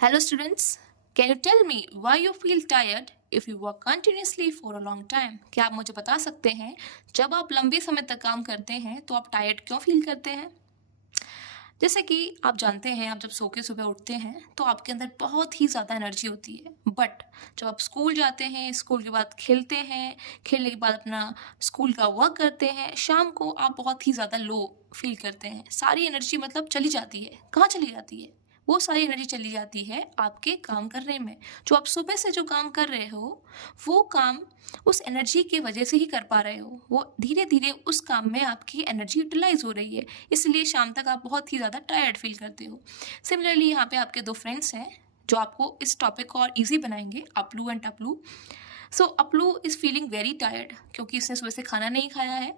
Hello students, can you tell me why you feel tired if you work continuously for a long time? क्या आप मुझे बता सकते हैं जब आप लंबे समय तक काम करते हैं तो आप टायर्ड क्यों फील करते हैं? जैसे कि आप जानते हैं, आप जब सो के सुबह उठते हैं तो आपके अंदर बहुत ही ज़्यादा एनर्जी होती है, बट जब आप स्कूल जाते हैं, स्कूल के बाद खेलते हैं, खेलने के बाद अपना स्कूल का वर्क करते हैं, शाम को आप बहुत ही ज़्यादा लो फील करते हैं। सारी एनर्जी मतलब चली जाती है। कहाँ चली जाती है? वो सारी एनर्जी चली जाती है आपके काम करने में। जो आप सुबह से जो काम कर रहे हो वो काम उस एनर्जी की वजह से ही कर पा रहे हो। वो धीरे धीरे उस काम में आपकी एनर्जी यूटिलाइज हो रही है, इसलिए शाम तक आप बहुत ही ज़्यादा टायर्ड फील करते हो। सिमिलरली यहाँ पे आपके दो फ्रेंड्स हैं जो आपको इस टॉपिक को और ईजी बनाएंगे, Aplu and Taplu. So Aplu is feeling very tired क्योंकि इसने सुबह से खाना नहीं खाया है।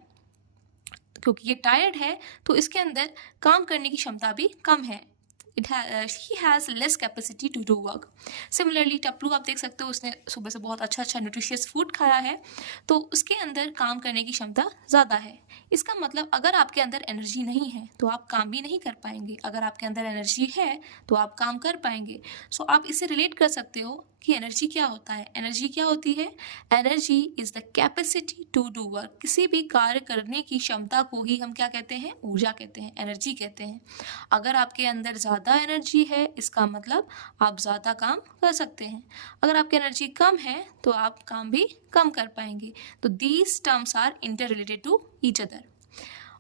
क्योंकि ये टायर्ड है तो इसके अंदर काम करने की क्षमता भी कम है। he has less capacity to do work. Similarly टप्लू आप देख सकते हो, उसने सुबह से बहुत अच्छा न्यूट्रिशियस फूड खाया है तो उसके अंदर काम करने की क्षमता ज़्यादा है। इसका मतलब अगर आपके अंदर एनर्जी नहीं है तो आप काम भी नहीं कर पाएंगे, अगर आपके अंदर एनर्जी है तो आप काम कर पाएंगे। सो आप इससे रिलेट कर सकते हो कि एनर्जी क्या होता है। एनर्जी क्या होती है? Energy is the capacity to do work. किसी भी कार्य करने की क्षमता को ही हम क्या कहते हैं? ऊर्जा कहते हैं, एनर्जी कहते हैं। अगर आपके अंदर ज़्यादा एनर्जी है इसका मतलब आप ज़्यादा काम कर सकते हैं, अगर आपकी एनर्जी कम है तो आप काम भी कम कर पाएंगे। तो these terms are inter related to each other.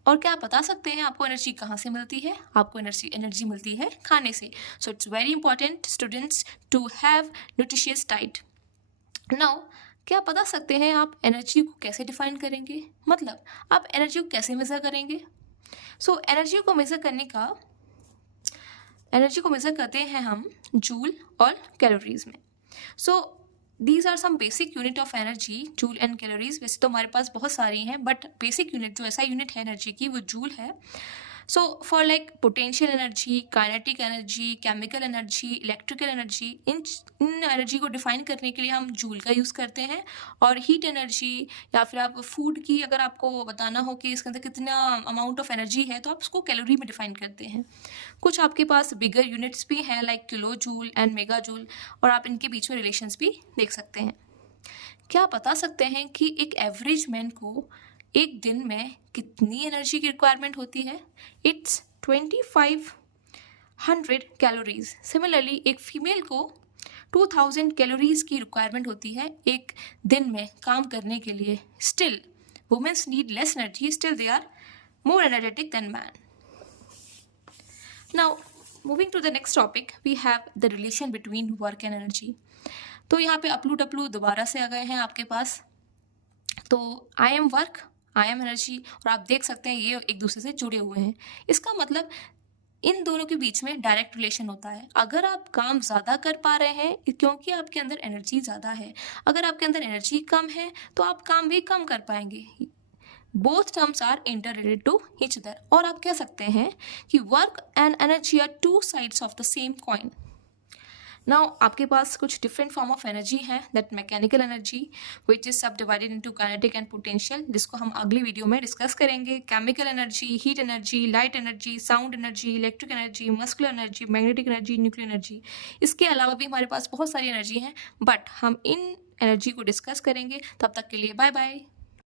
और क्या आप बता सकते हैं आपको एनर्जी कहाँ से मिलती है? आपको एनर्जी मिलती है खाने से। So it's very important students to have nutritious diet. Now क्या आप बता सकते हैं आप एनर्जी को कैसे डिफाइन करेंगे? मतलब आप एनर्जी को कैसे मेज़र करेंगे? सो एनर्जी को मेज़र करते हैं हम जूल और कैलोरीज में। So these are some basic unit of energy, joule and calories. वैसे तो हमारे पास बहुत सारी हैं बट बेसिक यूनिट जो ऐसा यूनिट है एनर्जी की वो जूल है। So for like potential energy, kinetic energy, chemical energy, electrical energy, in energy को डिफाइन करने के लिए हम जूल का यूज़ करते हैं। और हीट एनर्जी या फिर आप फूड की अगर आपको बताना हो कि इसके अंदर कितना अमाउंट ऑफ एनर्जी है तो आप उसको कैलोरी में डिफाइन करते हैं। कुछ आपके पास बिगर यूनिट्स भी हैं like kilo joule and mega joule, और आप इनके बीच में रिलेशंस भी देख सकते हैं। क्या आप बता सकते हैं कि एक एवरेज मैन को एक दिन में कितनी एनर्जी की रिक्वायरमेंट होती है? It's 2500 calories. सिमिलरली एक फीमेल को 2000 कैलोरीज की रिक्वायरमेंट होती है एक दिन में काम करने के लिए। Still womens need less energy, still they are more energetic than man. Now moving to the next topic, we have the relation between work and energy. तो यहाँ पे अपलू टपलू दोबारा से आ गए हैं आपके पास। तो I am work, I am energy, और आप देख सकते हैं ये एक दूसरे से जुड़े हुए हैं। इसका मतलब इन दोनों के बीच में डायरेक्ट रिलेशन होता है। अगर आप काम ज़्यादा कर पा रहे हैं क्योंकि आपके अंदर एनर्जी ज़्यादा है, अगर आपके अंदर एनर्जी कम है तो आप काम भी कम कर पाएंगे। Both terms are inter related to each other. और आप कह सकते हैं कि work and energy are two sides of the same coin. Now आपके पास कुछ डिफरेंट फॉर्म ऑफ एनर्जी है, that mechanical energy which is subdivided into kinetic and potential, जिसको हम अगली वीडियो में डिस्कस करेंगे। Chemical energy, heat energy, light energy, sound energy, electric energy, muscular energy, magnetic energy, nuclear energy. इसके अलावा भी हमारे पास बहुत सारी एनर्जी हैं बट हम इन एनर्जी को डिस्कस करेंगे। तब तक के लिए बाय बाय।